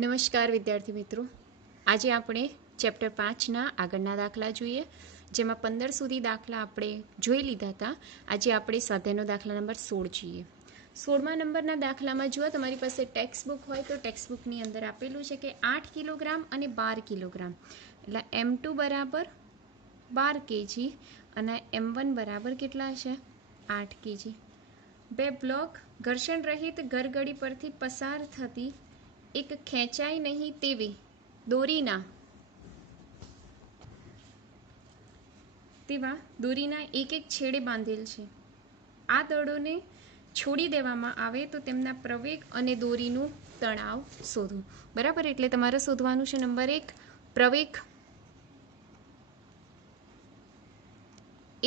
નમસ્કાર વિદ્યાર્થી મિત્રો, આજે આપણે ચેપ્ટર 5ના આગળના દાખલા જોઈએ, જેમાં 15 સુધી દાખલા આપણે જોઈ લીધા હતા. આજે આપણે સ્વાધ્યાયનો દાખલા નંબર 16 જોઈએ. 16મા નંબરના દાખલામાં જુઓ, તમારી પાસે ટેક્સ્ટ બુક હોય તો ટેક્સ્ટ બુકની અંદર આપેલું છે કે 8 કિલોગ્રામ અને 12 કિલોગ્રામ, એટલે M2 બરાબર 12 kg અને M1 બરાબર કેટલા છે 8 kg. બે બ્લોક ઘર્ષણ રહિત ગરગડી પરથી પસાર થતી એક ખેંચાઈ નહીં તેવી દોરીના એક એક છેડે બાંધેલ છે. આ દળોને છોડી દેવામાં આવે તો તેમના પ્રવેગ અને દોરીનું તણાવ શોધવું. બરાબર, એટલે તમારે શોધવાનું છે નંબર 1 પ્રવેગ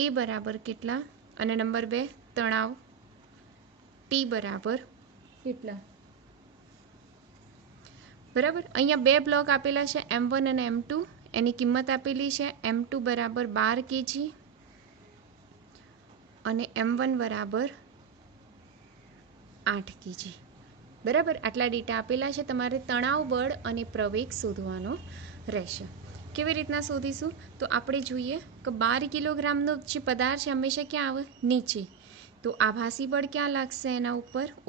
એ બરાબર કેટલા અને નંબર 2 તણાવ ટી બરાબર કેટલા. બરાબર, અહીંયા બે બ્લોક આપેલા છે M1 અને M2. એની કિંમત આપેલી છે M2 બરાબર 12 kg અને M1 બરાબર 8 kg. બરાબર, આટલા ડેટા આપેલા છે. તમારે તણાવ બળ અને પ્રવેગ શોધવાનો રહેશે. કેવી રીતના શોધીશું? તો આપણે જોઈએ કે 12 કિલોગ્રામનો જે પદાર્થ છે હંમેશા ક્યાં આવે? નીચે. તો આભાસી બળ ક્યાં લાગશે? એના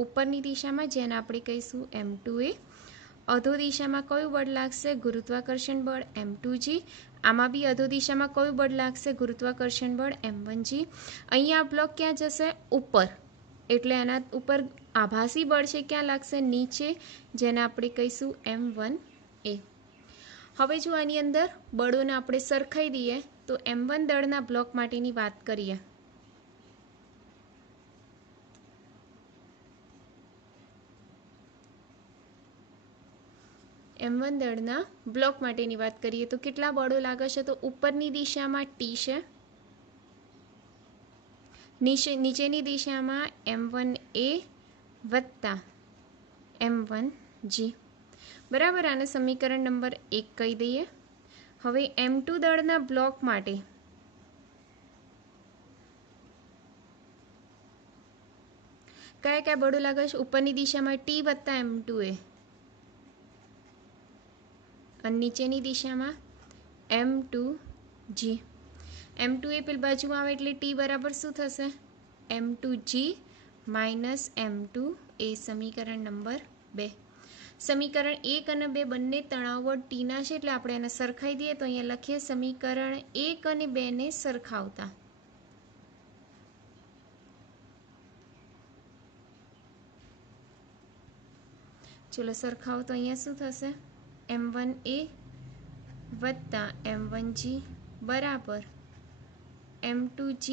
ઉપરની દિશામાં, જેને આપણે કહીશું M2A. અધો દિશામાં કયું બળ લાગશે? ગુરુત્વાકર્ષણ બળ M2G. આમાં બી અધો દિશામાં કયું બળ લાગશે? ગુરુત્વાકર્ષણ બળ M1G. અહીંયા બ્લોક ક્યાં જશે? ઉપર, એટલે એના ઉપર આભાસી બળ છે ક્યાં લાગશે? નીચે, જેને આપણે કહીશું M1A. હવે જો આની અંદર બળોને આપણે સરખાઈ દઈએ તો M1 દળના બ્લોક માટેની વાત કરીએ. M1 દળના બ્લોક માટેની વાત કરીએ તો કેટલા બળો લાગે છે? તો ઉપરની દિશામાં T છે, નીચેની દિશામાં M1A વત્તા M1G. બરાબર, આને સમીકરણ નંબર 1 કહી દઈએ. હવે M2 દળના બ્લોક માટે કયા કયા બળો લાગે છે? ઉપરની દિશામાં T વત્તા M2A અને નીચેની દિશામાં M2G. M2A પેલી બાજુ આવે એટલે T બરાબર શું થશે? M2G minus M2A. સમીકરણ નંબર 2. સમીકરણ 1 અને 2 બંને તણાવ બળ ટીના છે, એટલે આપણે એને સરખાઈ દઈએ. તો અહીંયા લખીએ સમીકરણ 1 અને 2 ને સરખાવતા. ચલો સરખાવો તો અહીંયા શું થશે? M1A વત્તા M1G બરાબર M2G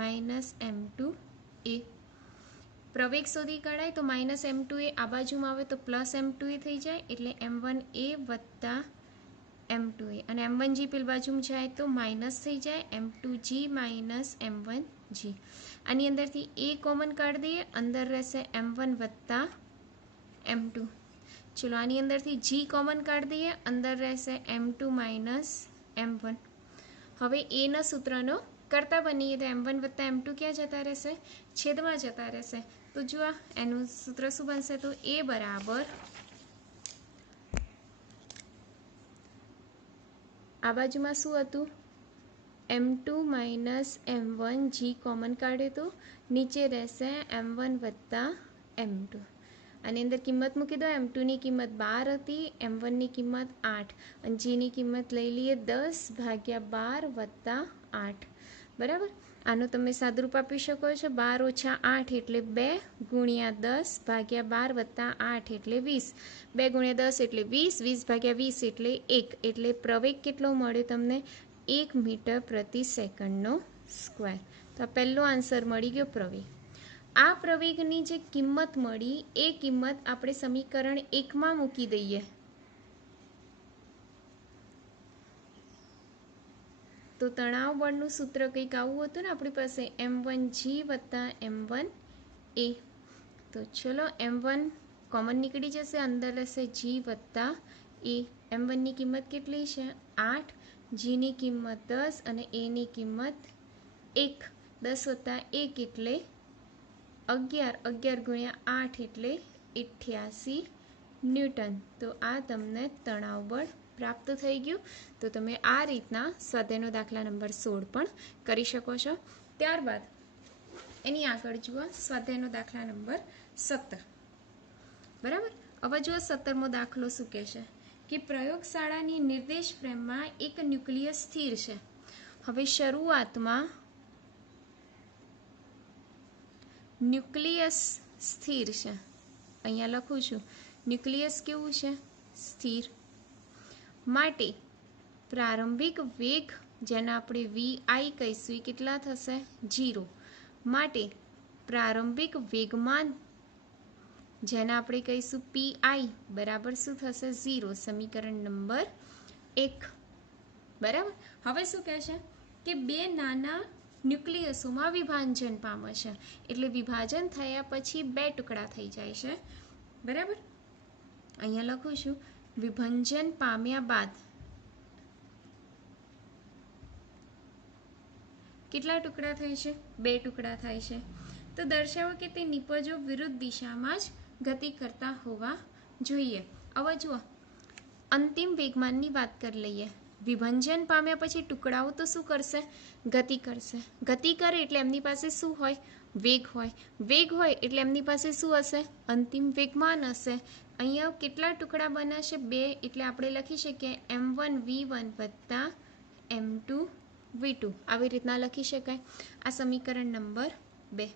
માઇનસ M2A. પ્રવેગ શોધી કાઢાય તો માઇનસ M2A આ બાજુમાં આવે તો પ્લસ M2A થઈ જાય, એટલે M1A વત્તા M2A. અને M1G પેલી બાજુમાં જાય તો માઇનસ થઈ જાય, M2G માઇનસ M1G. આની અંદરથી A કોમન કાઢી દઈએ, અંદર રહેશે M1 વત્તા M2. ચલો આની અંદરથી G કોમન કાઢી દઈએ, અંદર રહેશે M2 માઇનસ M1. હવે એના સૂત્રનો કરતા બનીએ તો M1 વત્તા M2 ક્યાં જતા રહેશે? છેદમાં જતા રહેશે. તો જુઓ એનું સૂત્ર શું બનશે? તો A બરાબર આ બાજુમાં શું હતું? M2 minus M1. G common કાઢે તો નીચે રહેશે M1 વત્તા M2. આની અંદર કિંમત મૂકી દો. M2 ની કિંમત 12 હતી, M1 ની કિંમત 8 અને G ની કિંમત લઈ લઈએ 10 ભાગ્યા 12 વત્તા 8. બરાબર, આનું તમે સાદુરૂપ આપી શકો છો. 12 ઓછા 8 એટલે 2 ગુણ્યા 10 ભાગ્યા 12 વત્તા 8 એટલે 20. 2 ગુણ્યા 10 એટલે 20, 20 ભાગ્યા 20 એટલે 1. એટલે પ્રવેગ કેટલો મળ્યો તમને? 1 મીટર પ્રતિ સેકન્ડનો સ્ક્વેર. તો આ પહેલો આન્સર મળી ગયો, પ્રવેગ. આ પ્રવેગની જે કિંમત મળી એ કિંમત આપણે સમીકરણ 1માં મૂકી દઈએ. તો તણાવ બળનું સૂત્ર કંઈક આવું હતું ને આપણી પાસે, M1G વત્તા M1A. તો ચલો M1 કોમન નીકળી જશે, અંદર રહેશે G વત્તા A. M1 ની કિંમત કેટલી છે? 8, G ની કિંમત 10 અને A ની કિંમત 1. 10 વત્તા 1 એટલે 11, 11 ગુણ્યા 8 એટલે 88 ન્યૂટન. તો આ તમને તણાવ બળ પ્રાપ્ત થઈ ગયું. તો તમે આ રીતના સ્વાધ્યાયનો દાખલા નંબર 16 પણ કરી શકો છો. ત્યારબાદ એની આગળ જુઓ સ્વાધ્યાયનો દાખલા નંબર 17. બરાબર. હવે જુઓ 17મો દાખલો શું કહે છે કે પ્રયોગશાળાની નિર્દેશ ફ્રેમમાં એક ન્યુક્લિયસ સ્થિર છે. હવે શરૂઆતમાં ન્યુક્લિયસ સ્થિર છે. અહીંયા લખું છું ન્યુક્લિયસ કેવું છે? સ્થિર. માટે પ્રારંભિક વેગ જેને આપણે વી કહીશું એ કેટલા થશે? 0. માટે પ્રારંભિક વેગમાન જેને આપણે કહીશું પીઆઈ બરાબર શું થશે? 0. સમીકરણ નંબર 1. બરાબર. હવે શું કહે છે કે બે નાના ન્યુક્લિયસોમાં વિભાજન પામે છે. એટલે વિભાજન થયા પછી બે ટુકડા થઈ જાય છે. બરાબર. અહીંયા લખું છું વિભાજન પામ્યા બાદ કેટલા ટુકડા થાય છે? બે ટુકડા થાય છે. તો દર્શાવો કે તે નિપજો વિરુદ્ધ દિશામાં જ ગતિ કરતા હોવા જોઈએ. હવે જુઓ અંતિમ વેગમાનની વાત કરી લઈએ. વિભાજન પામ્યા પછી ટુકડાઓ તો શું કરશે? ગતિ કરશે. ગતિ કરે એટલે એમની પાસે શું હોય? વેગ હોય. વેગ હોય એટલે એમની પાસે શું હશે? અંતિમ વેગમાન હશે. અહીંયા કેટલા ટુકડા બનાવશે? બે. એટલે આપણે લખી શકીએ m1v1 વત્તા m2 v2 આવી રીતના લખી શકાય. આ સમીકરણ નંબર 2.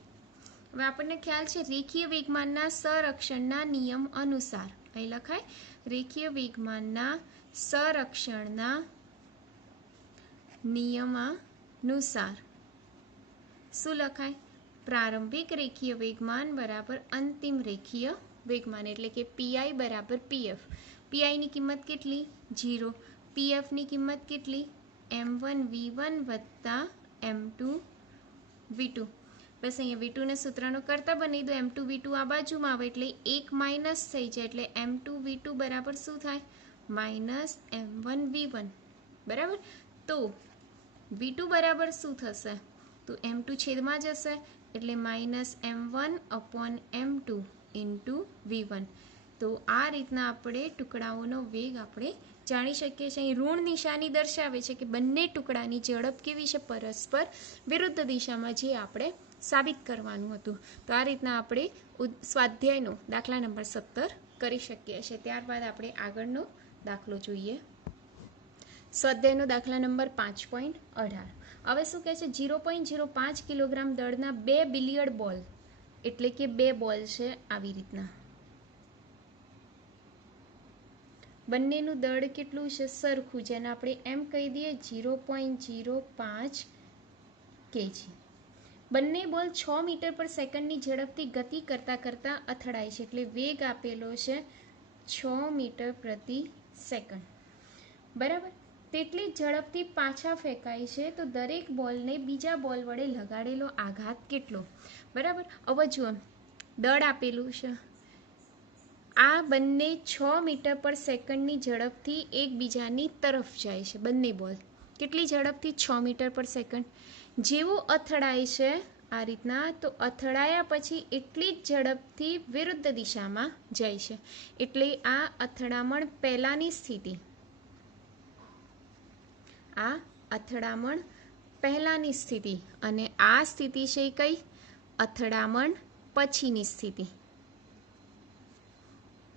હવે આપણને ખ્યાલ છે રેખીય વેગમાનના સંરક્ષણના નિયમ અનુસાર અહીં લખાય રેખીય વેગમાનના સંરક્ષણના નિયમાનુસાર શું લખાય? પ્રારંભિક રેખીય વેગમાન બરાબર અંતિમ રેખીય વેગમાન એટલે કે પીઆઈ બરાબર પીએફ. પીઆઈની કિંમત કેટલી? 0. પીએફની કિંમત કેટલી? m1v1 વત્તા m2 v2. બસ અહીંયા v2 ને સૂત્રનો કરતા બની દો. m2 v2 આ બાજુમાં આવે એટલે 1 માઇનસ થઈ જાય એટલે m2 v2 બરાબર શું થાય? Minus m1 v1. બરાબર. તો v2 બરાબર શું થશે? તો m2 છેદમાં જશે એટલે minus m1 upon m2 into v1. તો આ રીતના આપણે ટુકડાઓનો વેગ આપણે જાણી શકીએ છીએ. અહીં ઋણ નિશાની દર્શાવે છે કે બંને ટુકડાની ઝડપ કેવી છે? પરસ્પર વિરુદ્ધ દિશામાં, જે આપણે સાબિત કરવાનું હતું. તો આ રીતના આપણે સ્વાધ્યાયનો દાખલા નંબર 17 કરી શકીએ છીએ. ત્યારબાદ આપણે આગળનો દાખલો જોઈએ. સ્વાધ્યાયનો દાખલા નંબર 5.18. હવે શું કહે છે? 0.05 કિલોગ્રામ દળના 2 બિલિયર્ડ બોલ એટલે કે 2 બોલ છે આવી રીતના. બંનેનું દળ કેટલું છે? સરખું, જેને આપણે એમ કહી દઈએ 0.05 kg. બંને બોલ 6 મીટર પર સેકન્ડની ઝડપથી ગતિ કરતાં કરતાં અથડાય છે. એટલે વેગ આપેલો છે 6 મીટર પ્રતિ સેકન્ડ. બરાબર. તેટલી ઝડપથી પાછા ફેંકાય છે. તો દરેક બોલને બીજા બોલ વડે લગાડેલો આઘાત કેટલો? બરાબર. હવે જુઓ દળ આપેલું છે. આ બંને 6 મીટર પર સેકન્ડની ઝડપથી એકબીજાની તરફ જાય છે. બંને બોલ કેટલી ઝડપથી? 6 મીટર પર સેકન્ડ. જેવું અથડાય છે આ રીતના, તો અથડાયા પછી એટલી જ ઝડપથી વિરુદ્ધ દિશામાં જાય છે. એટલે આ અથડામણ પહેલાની સ્થિતિ, આ અથડામણ પહેલાની સ્થિતિ અને આ સ્થિતિ છે કઈ? અથડામણ પછીની સ્થિતિ.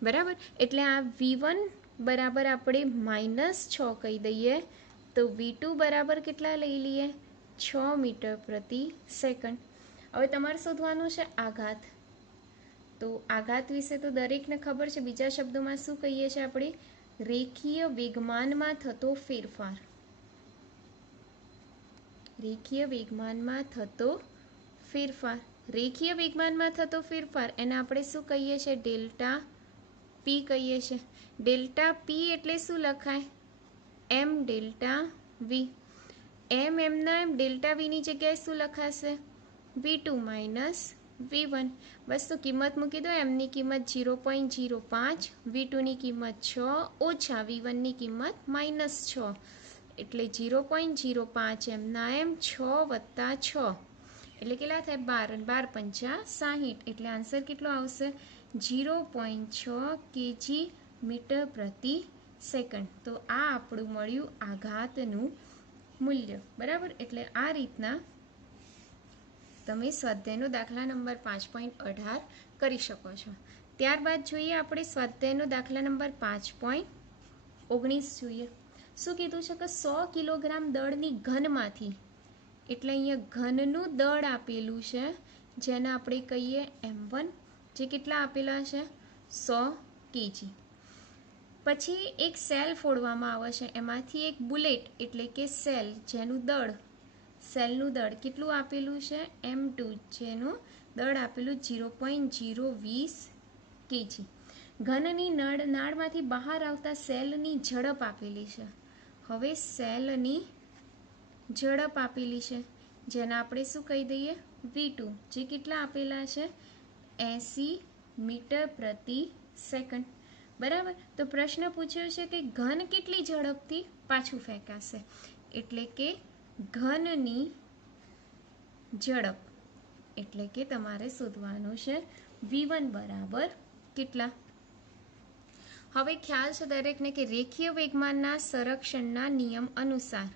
બરાબર. એટલે આ v1 બરાબર આપણે -6 કહી દઈએ. તો v2 બરાબર કેટલા લઈ લઈએ? 6 મીટર પ્રતિ સેકન્ડ. હવે તમારે શોધવાનું છે આઘાત. તો આઘાત વિશે તો દરેકને ખબર છે. બીજા શબ્દોમાં શું કહીએ છીએ આપણે? રેખીય વેગમાનમાં થતો ફેરફાર. રેખીય વેગમાનમાં થતો ફેરફાર. રેખીય વેગમાનમાં થતો ફેરફાર એને આપણે શું કહીએ છીએ? ડેલ્ટા પી કહીએ છીએ. ડેલ્ટા પી એટલે શું લખાય? એમ ડેલ્ટા વી. એમના એમ ડેલ્ટા વીની જગ્યાએ શું લખાશે? v2 minus v1. બસ તો કિંમત મૂકી દો. એમની કિંમત 0.05, v2ની કિંમત 6 ઓછા v1ની કિંમત -6 એટલે 0.05 એમના એમ 6 વત્તા 6 એટલે કેટલા થાય? 12. 12 × 5 = 60. એટલે આન્સર કેટલો આવશે? 0.6 kg મીટર પ્રતિ સેકન્ડ. તો આ આપણું મળ્યું આઘાતનું મૂલ્ય. બરાબર, એટલે આ રીતના તમે સ્વાધ્યાયનો દાખલા નંબર 5.18 કરી શકો છો. ત્યારબાદ જોઈએ આપણે સ્વાધ્યાયનો દાખલા નંબર 5.19 જોઈએ. શું કીધું છે કે 100 કિલોગ્રામ દળની ઘનમાંથી, એટલે અહીંયા ઘનનું દળ આપેલું છે જેને આપણે કહીએ M1, જે કેટલા આપેલા છે 100 kg. પછી એક સેલ ફોડવામાં આવે છે, એમાંથી એક બુલેટ એટલે કે સેલ જેનું દળ, સેલનું દળ કેટલું આપેલું છે M2, જેનું દળ આપેલું 0.020 kg. ઘનની નાળમાંથી બહાર આવતા સેલની ઝડપ આપેલી છે. હવે સેલની ઝડપ આપેલી છે જેને આપણે શું કહી દઈએ V2, જે કેટલા આપેલા છે 80 મીટર પ્રતિ સેકન્ડ. બરાબર, તો પ્રશ્ન પૂછ્યો છે કે ઘન કેટલી ઝડપથી પાછું ફેંકાશે, એટલે કે ઘનની ઝડપ, એટલે કે તમારે શોધવાનું છે V1 બરાબર કેટલા. હવે ખ્યાલ છે દરેકને કે રેખીય વેગમાનના સંરક્ષણના નિયમ અનુસાર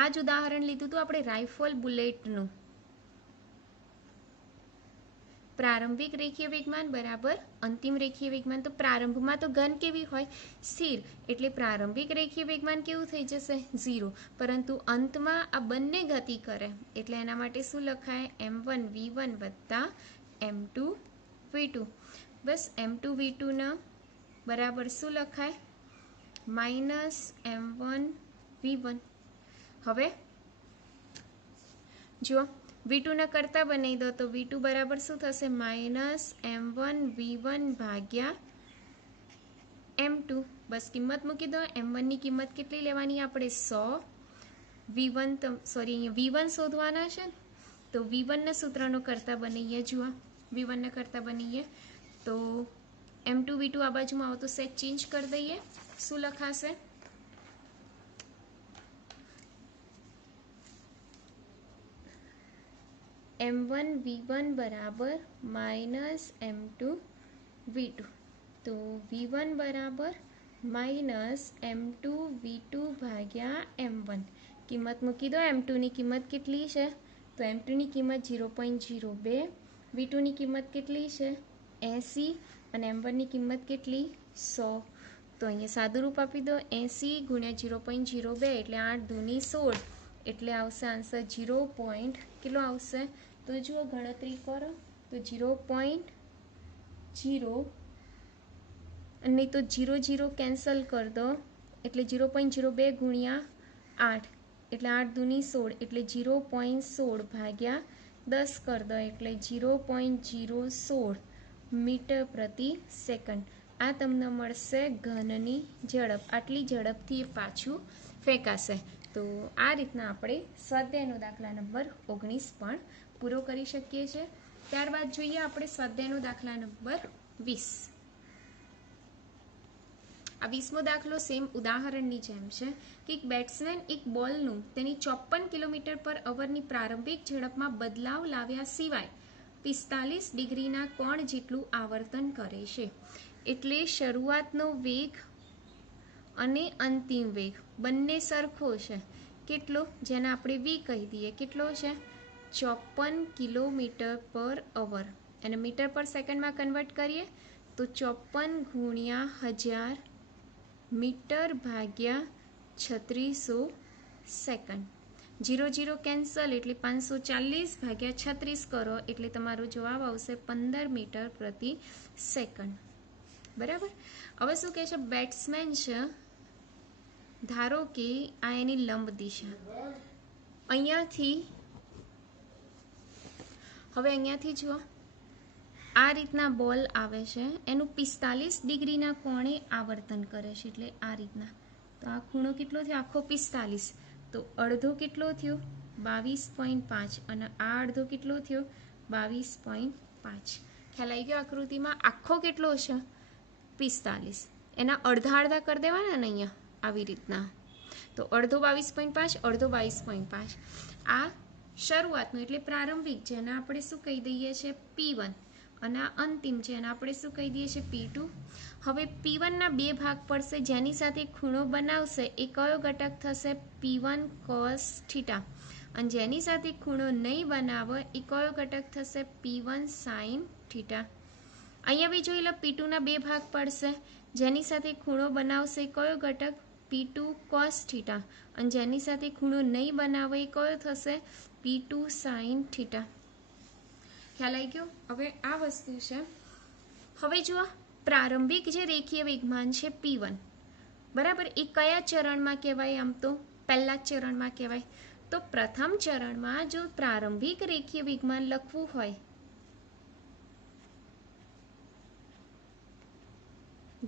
આ જ ઉદાહરણ લીધું હતું આપણે રાઇફલ બુલેટનું. પ્રારંભિક રેખીય વેગમાન બરાબર અંતિમ રેખીય વેગમાન. તો પ્રારંભમાં તો ઘન કેવી હોય સ્થિર, એટલે પ્રારંભિક રેખીય વેગમાન કેવું થઈ જશે 0. પરંતુ અંતમાં આ બંને ગતિ કરે એટલે એના માટે શું લખાય M1 V1 વત્તા M2 V2. બસ M2 V2 ના બરાબર શું લખાય માઇનસ M1 V1. હવે જો V2 ને કરતા બનાવી દો તો V2 બરાબર શું થશે માઇનસ M1 V1 ભાગ્યા M2. બસ કિંમત મૂકી દો. M1 ની કિંમત કેટલી લેવાની આપણે 100, V1 અહીંયા V1 શોધવાના છે, તો V1 ના સૂત્રનો કરતા બનાવીએ. જુઓ V1 ને કરતા બનાવીએ તો M2 V2 આ બાજુમાં આવો તો સેટ ચેન્જ કરી દઈએ. શું લખાશે M1 V1 બરાબર માઇનસ M2 V2. તો V1 બરાબર માઇનસ M2 V2 ભાગ્યા M1. કિંમત મૂકી દો. M2 ની કિંમત કેટલી છે તો M2 ની કિંમત 0.02, V2 ની કિંમત કેટલી છે 80 અને M1 ની કિંમત કેટલી 100. તો અહીંયા સાદું રૂપ આપી દો 80 ગુણ્યા 0.02 એટલે 8 દૂની 16, એટલે આવશે આન્સર 0. કેટલો આવશે તો જુઓ ગણતરી કરો તો 0.0 નહીં તો 0 કેન્સલ કરી દો એટલે 0.02 ગુણ્યા 8 એટલે 8 દૂની 16, એટલે 0.16 ભાગ્યા 10 કરી દો એટલે 0.016 મીટર પ્રતિ સેકન્ડ. આ તમને મળશે ઘનની ઝડપ. આટલી ઝડપથી એ પાછું ફેંકાશે. તો આ રીતના આપણે સ્વાધ્યાયનો દાખલા નંબર 19 પણ પૂરો કરી શકીએ છીએ. ત્યારબાદ જોઈએ આપણે સ્વાધ્યાયનો દાખલા નંબર 20. આ 20મો દાખલો સેમ ઉદાહરણની જેમ છે કે એક બેટ્સમેન એક બોલનું તેની 54 કિલોમીટર પર અવરની પ્રારંભિક ઝડપમાં બદલાવ લાવ્યા સિવાય 45 ડિગ્રીના કોણ જેટલું આવર્તન કરે છે. એટલે શરૂઆતનો વેગ અને અંતિમ વેગ બંને સરખો છે. કેટલો, જેને આપણે v કહી દઈએ, કેટલો છે 54 કિલોમીટર પર અવર, અને મીટર પર સેકન્ડમાં કન્વર્ટ કરીએ તો 54 ગુણ્યા 1000 મીટર ભાગ્યા 3600 સેકન્ડ. 0 કેન્સલ એટલે 540 ભાગ્યા 36 કરો એટલે તમારો જવાબ આવશે 15 મીટર પ્રતિ સેકન્ડ. બરાબર. હવે શું કહે છે બેટ્સમેન છે, ધારો કે આ એની લંબ દિશા, અહીંયાથી જુઓ આ રીતના બોલ આવે છે, એનું 45 ડિગ્રીના કોણે આવર્તન કરે છે, એટલે આ રીતના. તો આ ખૂણો કેટલો થયો આખો 45, તો અડધો કેટલો થયો 22.5 અને આ અડધો કેટલો થયો 22.5. ખ્યાલ આવી ગયો આકૃતિમાં. આખો કેટલો છે 45, એના અડધા અડધા કરી દેવાના ને અહીંયા આવી રીતના. તો અડધો 22.5, અડધો 22.5. આ શરૂઆતનું એટલે પ્રારંભિક, જેને આપણે શું કહી દઈએ છીએ P1, અને આ અંતિમ છે એને આપણે શું કહી દઈએ છીએ P2. હવે P1 ના બે ભાગ પડશે, જેની સાથે ખૂણો બનાવશે એ કયો ઘટક થશે? P1 cos θ. અને જેની સાથે ખૂણો નહીં બનાવે એ કયો ઘટક થશે? P1 sin θ. અહીંયા બી જોઈ લો, P2 ના બે ભાગ પડશે, જેની સાથે ખૂણો બનાવશે એ કયો ઘટક? P2 cos θ. અને જેની સાથે ખૂણો નહીં બનાવે એ કયો થશે? P2 sin θ. ખ્યાલ આવી ગયો? હવે આ વસ્તુ છે. હવે જુઓ, પ્રારંભિક જે રેખીય વેગમાન છે P1, બરાબર, એ કયા ચરણમાં કહેવાય? આમ તો પહેલા જ ચરણમાં કહેવાય. તો પ્રથમ ચરણમાં જો પ્રારંભિક રેખીય વેગમાન લખવું હોય,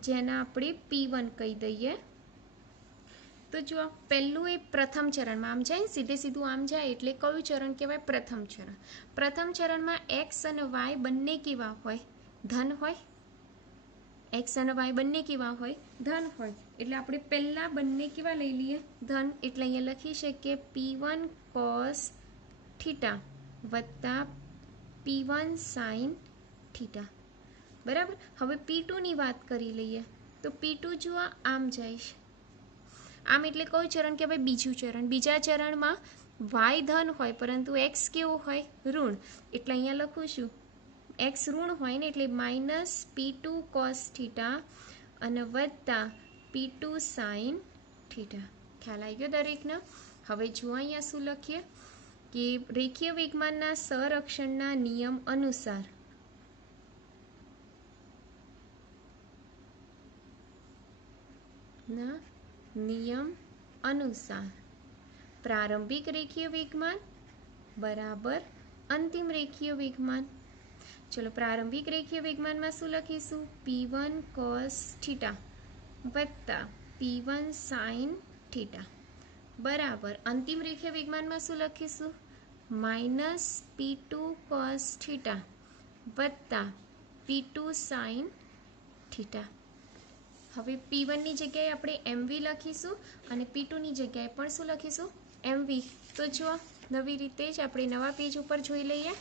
જેને આપણે P1 કહી દઈએ, તો જુઓ પહેલું એ પ્રથમ ચરણમાં આમ જાય, સીધે સીધું આમ જાય એટલે કયું ચરણ કહેવાય? પ્રથમ ચરણ. પ્રથમ ચરણમાં x અને y બંને કેવા હોય? ધન હોય. x અને y બંને કેવા હોય? ધન હોય. એટલે આપણે પહેલા બંને કેવા લઈ લઈએ? ધન. એટલે અહીંયા લખી શકીએ P1 cos θ વત્તા P1 sin θ. બરાબર. હવે P2 ની વાત કરી લઈએ, તો P2 જુઓ આમ જાય છે, આમ એટલે કયું ચરણ કહેવાય? બીજું ચરણ. બીજા ચરણમાં y ધન હોય પરંતુ x કેવું હોય? ઋણ. એટલે અહીંયા લખું છું x ઋણ હોય ને, એટલે માઇનસ P2 cos θ અને વત્તા P2 sin θ. ખ્યાલ આવી ગયો દરેકને? હવે જુઓ અહીંયા શું લખીએ કે રેખીય વેગમાનના સંરક્ષણના નિયમ અનુસાર પ્રારંભિક રેખીય વેગમાન બરાબર અંતિમ રેખીય વેગમાન. ચલો, પ્રારંભિક રેખીય વેગમાનમાં શું લખીશું? P1 cos θ વત્તા P1 sin θ બરાબર અંતિમ રેખીય વેગમાનમાં શું લખીશું? માઇનસ P2 cos θ વત્તા P2 sin θ. હવે P1 ની જગ્યાએ આપણે MV લખીશું અને P2 ની જગ્યાએ પણ શું લખીશું? MV. તો જુઓ, નવી રીતે જ આપણે નવા પેજ ઉપર જોઈ લઈએ.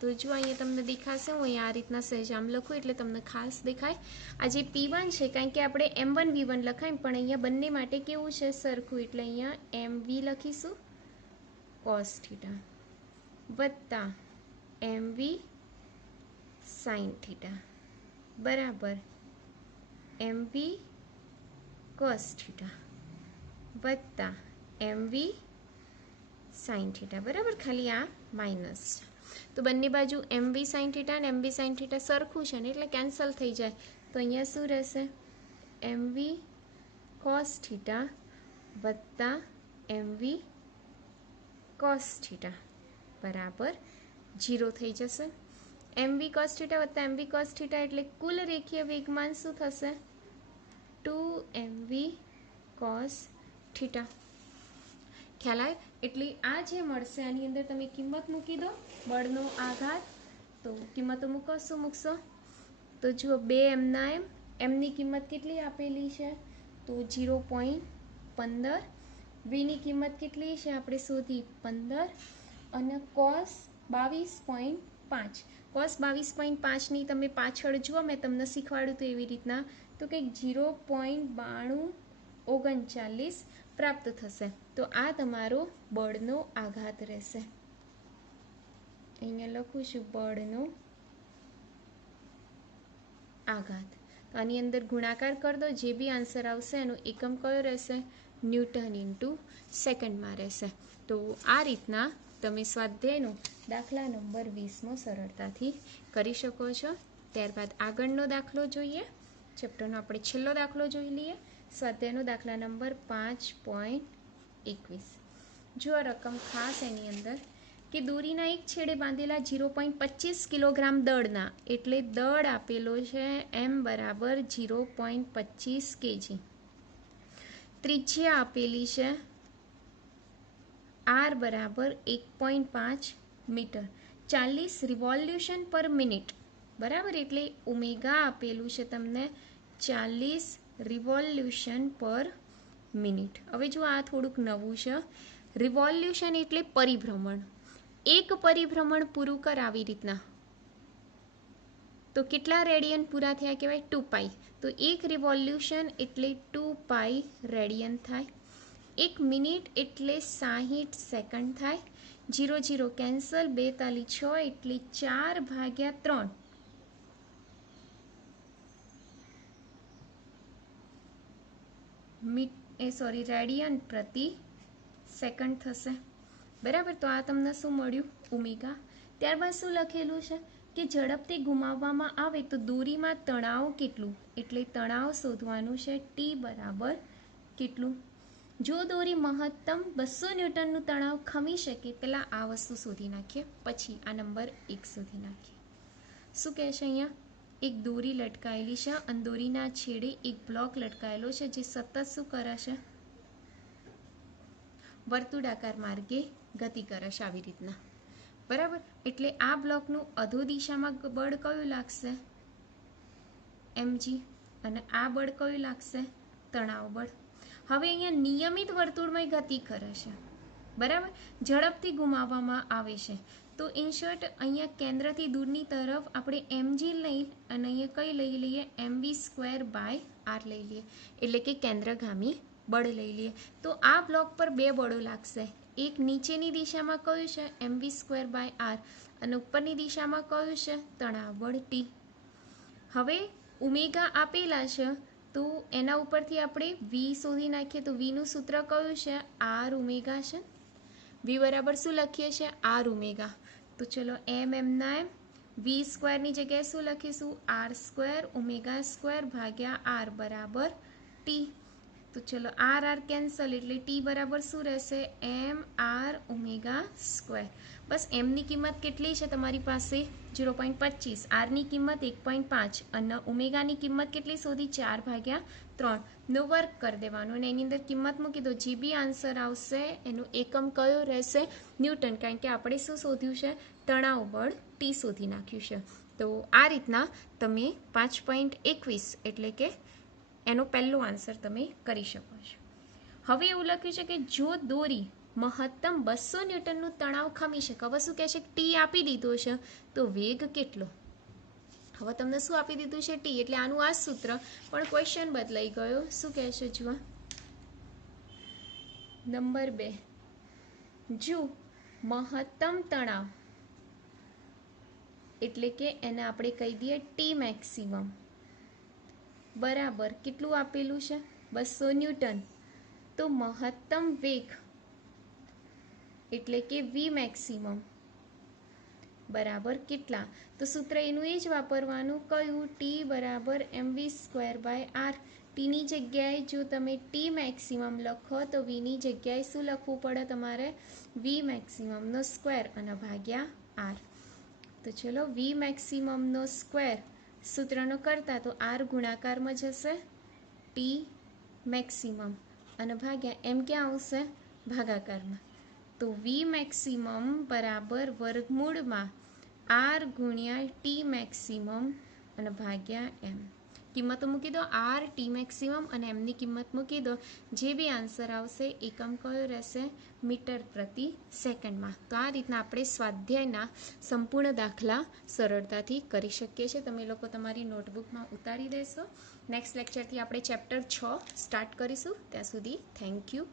તો જુઓ અહીંયા તમને દેખાશે, હું અહીંયા આ રીતના સહેજ આમ લખું એટલે તમને ખાસ દેખાય. આ જે P1 છે, કારણ કે આપણે M1 V1 લખાય, પણ અહીંયા બંને માટે કેવું છે? સરખું. એટલે અહીંયા MV લખીશું cos θ વત્તા MV sin θ બરાબર MV cos θ વત્તા MV sin θ બરાબર. ખાલી આ માઇનસ છે તો બંને બાજુ MV sin θ અને MV sin θ સરખું છે ને, એટલે કેન્સલ થઈ જાય. તો અહીંયા શું રહેશે? MV cos θ વત્તા MV cos θ બરાબર 0 થઈ જશે. MV cos θ વત્તા MV cos θ એટલે કુલ રેખીય વેગમાન શું થશે? 2MV cos θ. ખ્યાલ આવે? એટલે આ જે મળશે આની અંદર તમે કિંમત મૂકી દો, બળનો આઘાત. તો કિંમતો મૂકો, શું મૂકશો? તો જુઓ 2M ના M, Mની કિંમત કેટલી આપેલી છે? તો 0.15. Vની કિંમત કેટલી છે? આપણે શોધી 15 અને cos 22.5. cos 22.5ની તમે પાછળ જુઓ, મેં તમને શીખવાડ્યું તો એવી રીતના, તો કંઈક 0.9239 પ્રાપ્ત થશે. તો આ તમારો બળનો આઘાત રહેશે. અહીંયા લખું છું બળનો આઘાત. તો આની અંદર ગુણાકાર કરી દો, જે બી આન્સર આવશે એનો એકમ કયો રહેશે? ન્યૂટન ઇન્ટુ સેકન્ડમાં રહેશે. તો આ રીતના તમે સ્વાધ્યાયનો દાખલા નંબર 20 સરળતાથી કરી શકો છો. ત્યારબાદ આગળનો દાખલો જોઈએ. ચેપ્ટરનો આપણે છેલ્લો દાખલો જોઈ લઈએ. સ્વાધ્યાયનો દાખલા નંબર 5.21. જો રકમ ખાસ એની અંદર કે દોરીના એક છેડે બાંધેલા 0.25 કિલોગ્રામ દળના, એટલે દળ આપેલો છે M બરાબર 0.25 kg. ત્રિજ્યા આપેલી છે R બરાબર 1.5 મીટર. 40 રિવોલ્યુશન પર મિનિટ બરાબર. એટલે ઓમેગા આપેલું છે તમને 40 રિવોલ્યુશન પર મિનિટ. હવે જો આ થોડુંક નવું છે. રિવોલ્યુશન એટલે પરિભ્રમણ. એક પરિભ્રમણ પૂરું કર આવી રીતના, તો કેટલા રેડિયન પૂરા થયા કહેવાય? 2π. તો એક રિવોલ્યુશન એટલે 2π રેડિયન થાય. 1 મિનિટ એટલે 60 સેકન્ડ થાય. 0 0 કેન્સલ, 2 તાલી 6 એટલે 4/3 રેડિયન પ્રતિ સેકન્ડ થશે. બરાબર. તો આ તમને શું મળ્યું? ઓમેગા. ત્યારબાદ શું લખેલું છે કે ઝડપથી ગુમાવવામાં આવે તો દોરીમાં તણાવ કેટલું, એટલે તણાવ શોધવાનું છે. ટી બરાબર કેટલું? જો દોરી મહત્તમ 200 ન્યૂટનનું તણાવ ખમી શકે, પહેલાં આ વસ્તુ શોધી નાખીએ, પછી આ નંબર 1 શોધી નાખીએ. શું કહે છે અહીંયા? એક દોરી લટકાયેલી છે અને દોરીના છેડે એક બ્લોક લટકાયેલો છે જે સતત શું કરે છે? વર્તુળાકાર માર્ગે ગતિ કરે છે આવી રીતના. બરાબર. એટલે આ બ્લોકનું અધો દિશામાં બળ કયું લાગશે? mg. અને આ બળ કયું લાગશે? તણાવ બળ. હવે અહીંયા નિયમિત વર્તુળમય ગતિ કરે છે. બરાબર. ઝડપથી ગુમાવવામાં આવે છે. તો ઇન્સર્ટ અહીંયા કેન્દ્રથી દૂરની તરફ આપણે mg લઈ અને અહીંયા કઈ લઈ લઈએ? mv²/r લઈ લઈએ, એટલે કે કેન્દ્રગામી બળ લઈ લઈએ. તો આ બ્લોક પર બે બળો લાગશે. એક નીચેની દિશામાં કયું છે? mv²/r. અને ઉપરની દિશામાં કયું છે? તણાવ બળ T. હવે ઓમેગા આપેલા છે તો એના ઉપરથી આપણે v શોધી નાખીએ. તો v નું સૂત્ર કયું છે? r ઓમેગા છે. v બરાબર શું લખીએ છીએ? r omega. તો ચલો એમના એમ v² ની જગ્યાએ શું લખીશું? r² ઓમેગા² r બરાબર t. તો ચલો r કેન્સલ, એટલે t બરાબર શું રહેશે? mr ઓમેગા². બસ એમની કિંમત કેટલી છે તમારી પાસે? 0.25. આરની કિંમત 1.5 અને ઓમેગાની કિંમત કેટલી શોધી? 4/3 નો વર્ક કરી દેવાનો અને એની અંદર કિંમત મૂકી દો. જે બી આન્સર આવશે એનો એકમ કયો રહેશે? ન્યૂટન. કારણ કે આપણે શું શોધ્યું છે? તણાવ બળ ટી શોધી નાખ્યું છે. તો આ રીતના તમે 5.21 એટલે કે એનો પહેલો આન્સર તમે કરી શકો છો. હવે એવું લખ્યું છે કે જો દોરી મહત્તમ 200 ન્યૂટનનું તણાવ ખમી શકે. હવે શું કહે છે? ટી આપી દીધો છે, તો વેગ કેટલો? હવે તમને શું આપી દીધું છે? ટી. એટલે આનું આ સૂત્ર, પણ ક્વેશ્ચન બદલાઈ ગયો. શું કહે છે? જુઓ નંબર 2. જો મહત્તમ તણાવ એટલે કે એને આપણે કહી દઈએ ટી મેક્સિમમ બરાબર કેટલું આપેલું છે? 200 ન્યૂટન. તો મહત્તમ વેગ એટલે કે v મેક્સિમમ બરાબર કેટલા? તો સૂત્ર એનું એ જ વાપરવાનું. કયું? t બરાબર mv²/r. ટીની જગ્યાએ જો તમે ટી મેક્સિમમ લખો તો વીની જગ્યાએ શું લખવું પડે તમારે? v મેક્સિમમનો સ્ક્વેર અને ભાગ્યા r. તો ચલો v મેક્સિમમનો સ્ક્વેર સૂત્રનો કરતા તો r ગુણાકારમાં જશે ટી મેક્સિમમ અને ભાગ્યા એમ ક્યાં આવશે? ભાગાકારમાં. તો v મેક્સિમમ બરાબર વર્ગમૂળમાં r ગુણ્યા ટી મેક્સિમમ અને ભાગ્યા એમ. કિંમતો મૂકી દો. r ટી મેક્સિમમ અને એમની કિંમત મૂકી દો. જે બી આન્સર આવશે એકમ કયો રહેશે? મીટર પ્રતિ સેકન્ડમાં. તો આ રીતના આપણે સ્વાધ્યાયના સંપૂર્ણ દાખલા સરળતાથી કરી શકીએ છીએ. તમે લોકો તમારી નોટબુકમાં ઉતારી દેશો. નેક્સ્ટ લેક્ચરથી આપણે ચેપ્ટર 6 સ્ટાર્ટ કરીશું. ત્યાં સુધી થેન્ક યુ.